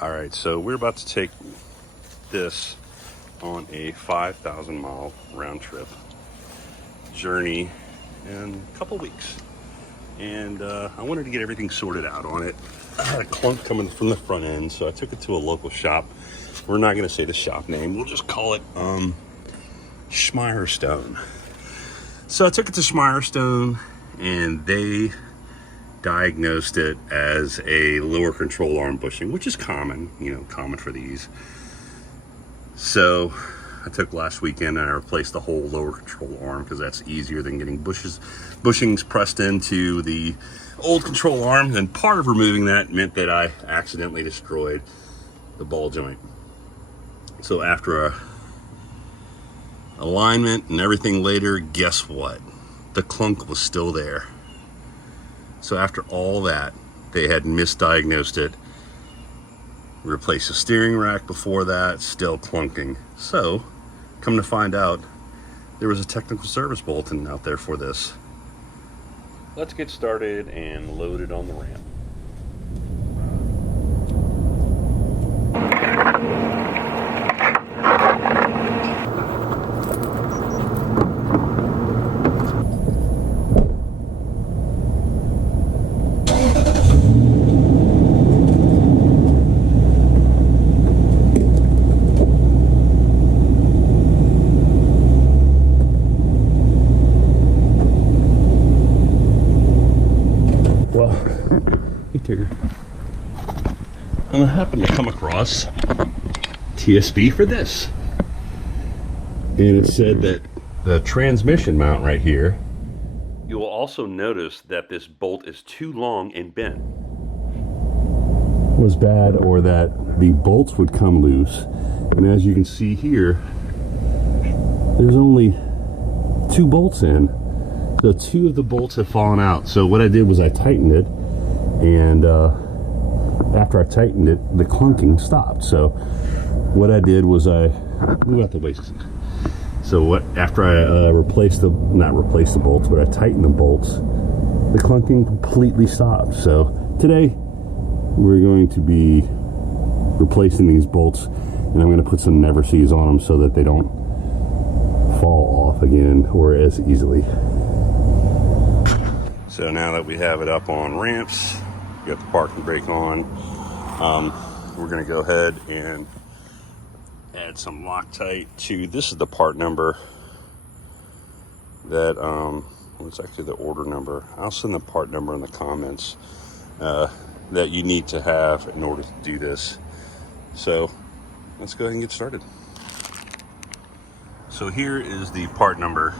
All right, so we're about to take this on a 5,000 mile round trip journey in a couple weeks. And I wanted to get everything sorted out on it. I had a clunk coming from the front end, so I took it to a local shop. We're not gonna say the shop name, we'll just call it Schmeierstone. So I took it to Schmeierstone and they diagnosed it as a lower control arm bushing, which is common, common for these. So I took last weekend and I replaced the whole lower control arm because that's easier than getting bushings pressed into the old control arm. And part of removing that meant that I accidentally destroyed the ball joint. So after a alignment and everything later, guess what? The clunk was still there. So after all that, they had misdiagnosed it. We replaced the steering rack before that, still clunking. So, come to find out, there was a technical service bulletin out there for this. Let's get started and load it on the ramp. And I happened to come across TSB for this. And it said that the transmission mount right here, you will also notice that this bolt is too long and bent, was bad, or that the bolts would come loose. And as you can see here, there's only 2 bolts in. So 2 of the bolts have fallen out. So what I did was I tightened it, and after I tightened it, the clunking stopped. So what I did was I move out the way. So after I not replaced the bolts, but I tightened the bolts, the clunking completely stopped. So today we're going to be replacing these bolts, and I'm going to put some never sees on them so that they don't fall off again or as easily. So now that we have it up on ramps, got the parking brake on, we're going to go ahead and add some Loctite to, this is the part number that, it's actually the order number. I'll send the part number in the comments that you need to have in order to do this. So let's go ahead and get started. So here is the part number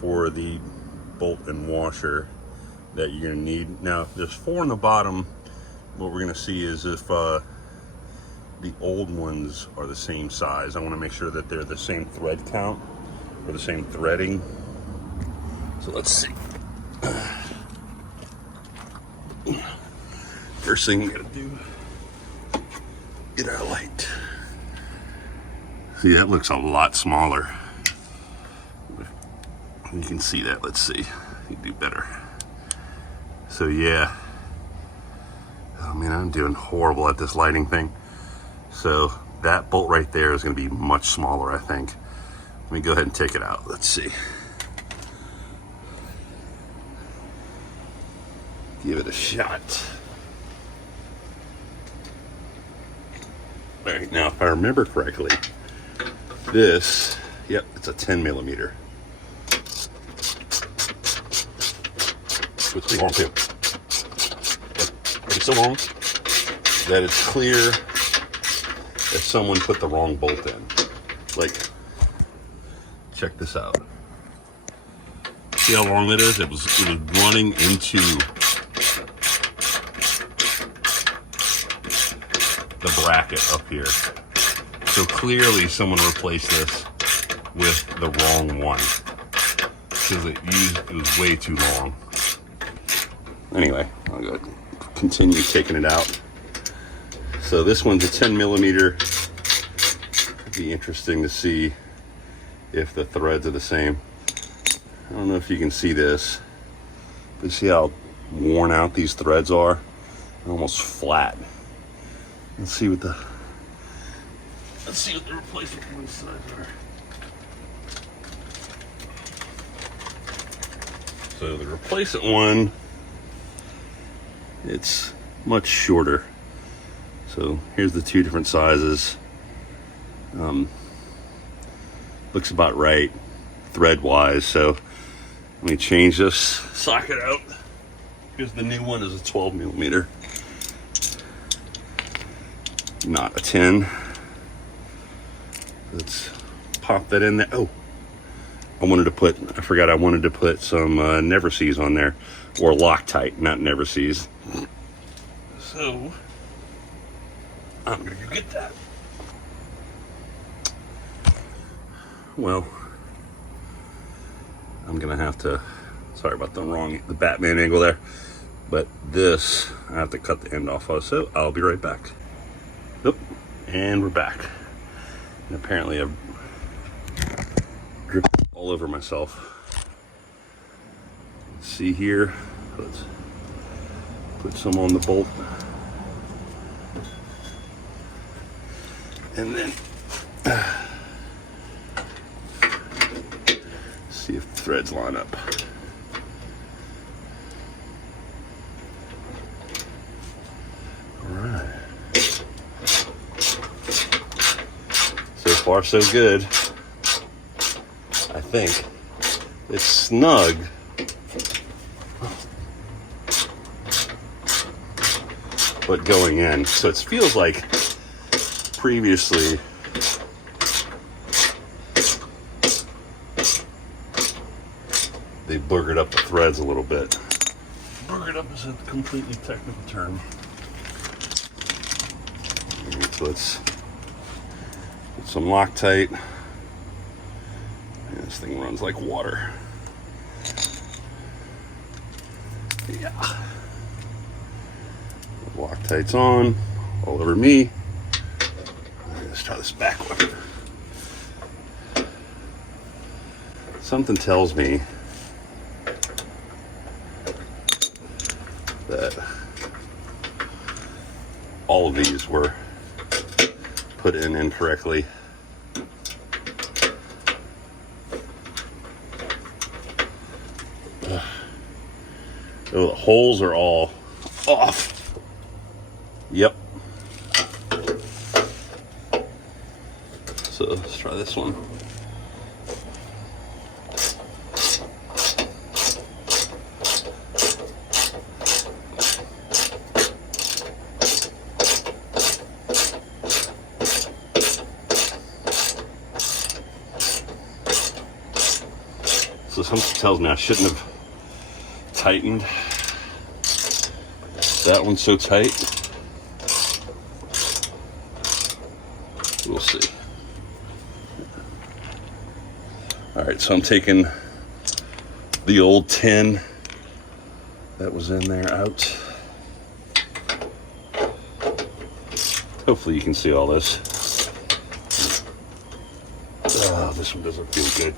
for the bolt and washer that you're going to need. Now there's 4 on the bottom. What we're going to see is if the old ones are the same size. I want to make sure that they're the same thread count or the same threading. So let's see. First thing we got to do, get our light. See, that looks a lot smaller. You can see that. Let's see. You do better. So yeah. Oh man, I'm doing horrible at this lighting thing. So that bolt right there is going to be much smaller, I think. Let me go ahead and take it out. Let's see. Give it a shot. All right, now if I remember correctly, this, yep, it's a 10 millimeter. It's pretty long too. It's so long that it's clear that someone put the wrong bolt in. Like, check this out. See how long that is? It was running into the bracket up here. So clearly someone replaced this with the wrong one because it was way too long. Anyway, I'll go continue taking it out. So this one's a 10 millimeter. It'd be interesting to see if the threads are the same. I don't know if you can see this, but see how worn out these threads are? They're almost flat. Let's see what the replacement ones size are. So the replacement one, it's much shorter. So here's the two different sizes. Looks about right thread wise. So let me change this socket out because the new one is a 12 millimeter, not a 10. Let's pop that in there. Oh, I forgot I wanted to put some Never Sees on there, or Loctite, not Never Sees. So I'm gonna go get that. Well, I'm gonna have to, sorry about the Batman angle there, but this, I have to cut the end off of, so I'll be right back. Oop, and we're back. And apparently I've dripped all over myself. Let's see here, let's put some on the bolt. And then see if the threads line up. All right. So far, so good. I think it's snug. But going in, so it feels like previously they boogered up the threads a little bit. Boogered up is a completely technical term. Right, so let's put some Loctite. And this thing runs like water. Yeah. Loctite's on, all over me. Let's try this back one. Something tells me that all of these were put in incorrectly. Oh, the holes are all off. Yep. So let's try this one. So something tells me I shouldn't have tightened that one so tight. We'll see. All right, so I'm taking the old tin that was in there out. Hopefully you can see all this. Oh, this one doesn't feel good.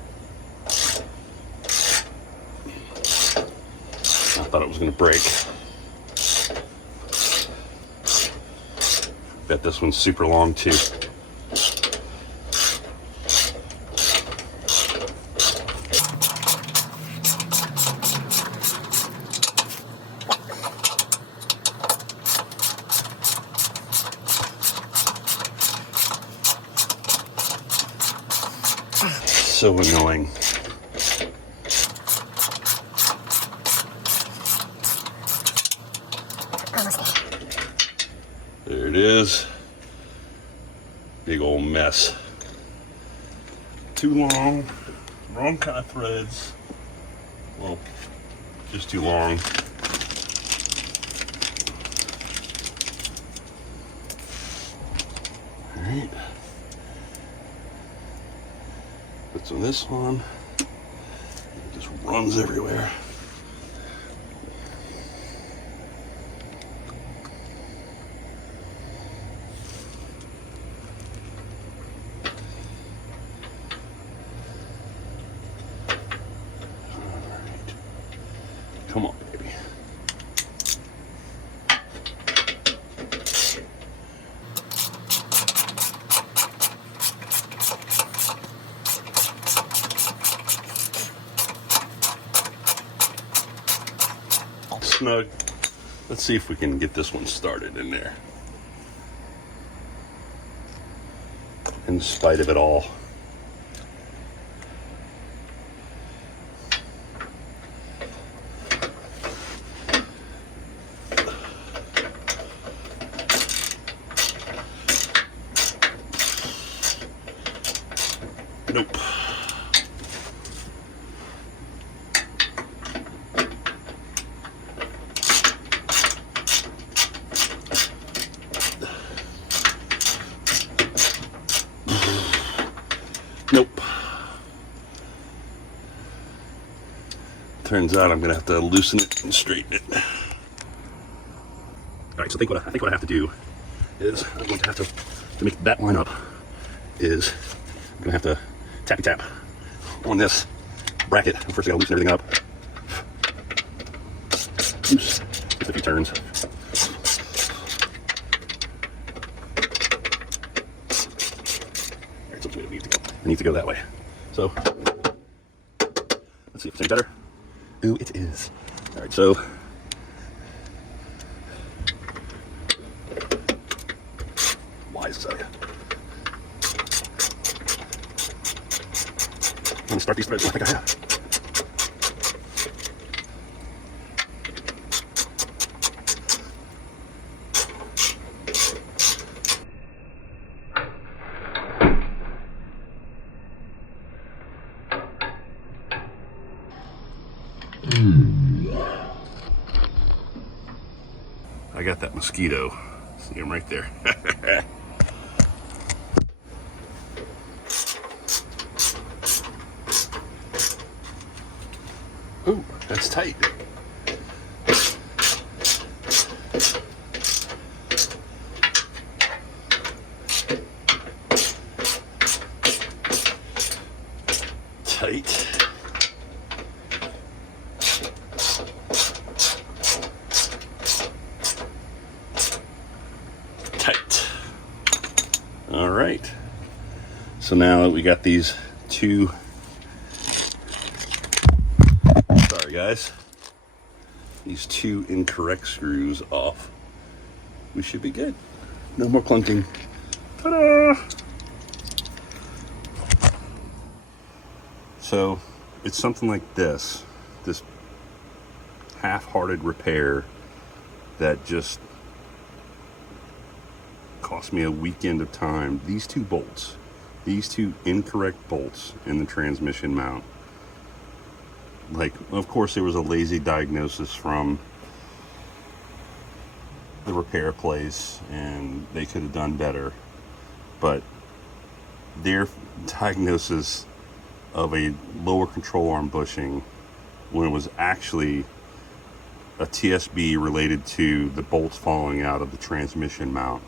I thought it was gonna break. Bet this one's super long too. So annoying. There it is. Big old mess. Too long. Wrong kind of threads. Well, just too long. All right. Put some of this on. It just runs everywhere. Come on, baby. snug. Let's see if we can get this one started in there. In spite of it all. Nope. Nope. Turns out I'm gonna have to loosen it and straighten it. All right, so I think what I have to do is I'm going to have to make that line up. Is I'm gonna have to tappy tap on this bracket. First I gotta loosen everything up. Loose. Just a few turns. Alright, so it needs to go that way. So let's see if it's any better. Ooh, it is. Alright, so wise as I am. I'm gonna start these threads. I think I have. I got that mosquito. See him right there. Ooh, that's tight. Tight. Tight. All right. So now that we got these two, sorry guys, these two incorrect screws off, we should be good. No more clunking. Ta-da! So it's something like this half-hearted repair that just cost me a weekend of time. These two bolts, these two incorrect bolts in the transmission mount. Like, of course, there was a lazy diagnosis from the repair place and they could have done better, but their diagnosis of a lower control arm bushing when it was actually a TSB related to the bolts falling out of the transmission mount.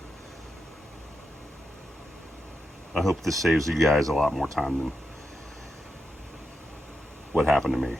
I hope this saves you guys a lot more time than what happened to me.